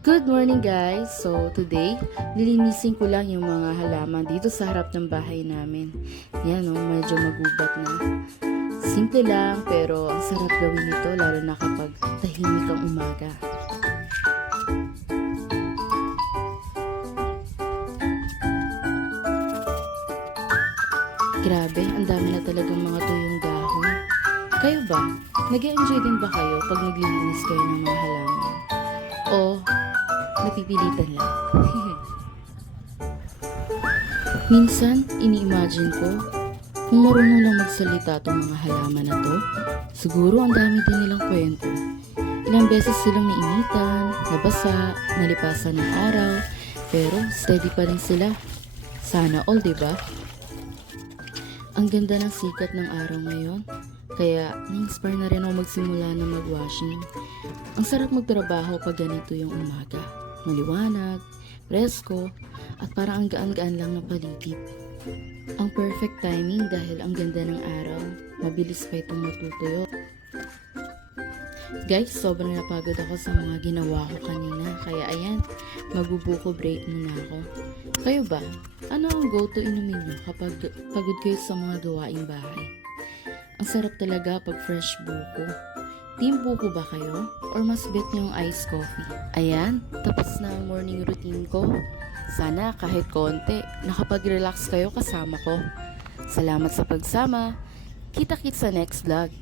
Good morning guys! So today, lilinisin ko lang yung mga halaman dito sa harap ng bahay namin. Yan o, medyo magubat na. Simple lang pero ang sarap gawin ito lalo na kapag tahimik ang umaga. Grabe, ang dami na talagang mga tuyong dahon. Kayo ba? Nag-enjoy din ba kayo pag naglilinis kayo ng mga halaman? O napipilitan lang? Minsan, ini-imagine ko, kung marunong lang magsalita tong mga halaman na to, siguro ang dami din nilang kwento. Ilang beses silang nainitan, nabasa, nalipasan ng araw, pero steady pa rin sila. Sana all, diba? Ang ganda ng sikat ng araw ngayon, kaya na-inspire na rin ako magsimula na mag-washing. Ang sarap magtrabaho pag ganito yung umaga. Maliwanag, presko, at parang ang gaan-gaan lang ng paligid. Ang perfect timing dahil ang ganda ng araw, mabilis pa itong matutuyo. Guys, sobrang napagod ako sa mga ginawa ko kanina, kaya ayan, magbubuko break muna ako. Kayo ba? Ano ang go-to inumin nyo kapag pagod kayo sa mga gawaing bahay? Ang sarap talaga pag fresh buko. Team buko ba kayo? Or mas bet nyo ang iced coffee? Ayan, tapos na ang morning routine ko. Sana kahit konti, nakapag-relax kayo kasama ko. Salamat sa pagsama. Kita-kits sa next vlog.